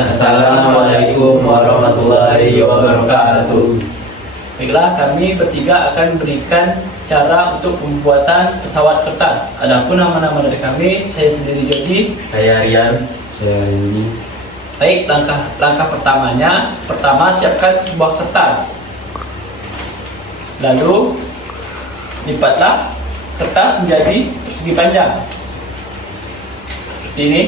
Assalamualaikum warahmatullahi wabarakatuh. Baiklah, kami bertiga akan berikan cara untuk pembuatan pesawat kertas. Adapun nama-nama dari kami, saya sendiri Jody, Saya Rian. Saya Randy. Baik, langkah pertamanya, siapkan sebuah kertas. Lalu lipatlah kertas menjadi persegi panjang seperti ini.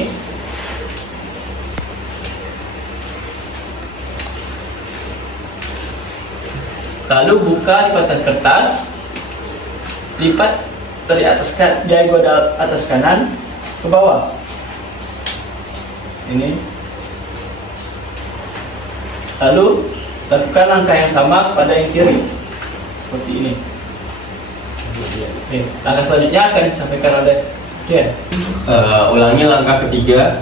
Lalu buka lipatan kertas, lipat dari atas diagonal atas kanan ke bawah. Ini. Lalu lakukan langkah yang sama pada yang kiri seperti ini. Oke, langkah selanjutnya akan disampaikan oleh Rian. Ulangi langkah ketiga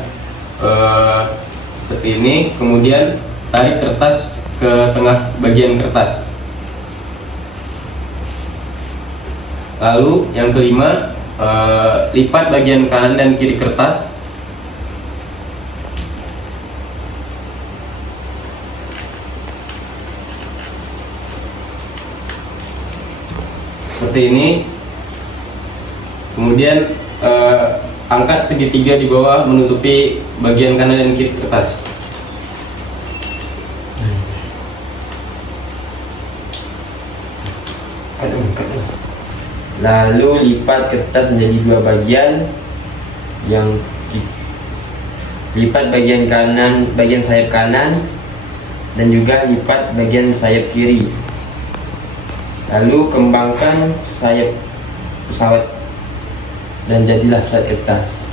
seperti ini. Kemudian tarik kertas ke tengah bagian kertas. Lalu yang kelima, lipat bagian kanan dan kiri kertas. Seperti ini. Kemudian angkat segitiga di bawah menutupi bagian kanan dan kiri kertas. Lalu lipat kertas menjadi dua bagian, lipat bagian kanan, bagian sayap kanan, dan juga lipat bagian sayap kiri. Lalu kembangkan sayap pesawat dan jadilah pesawat kertas.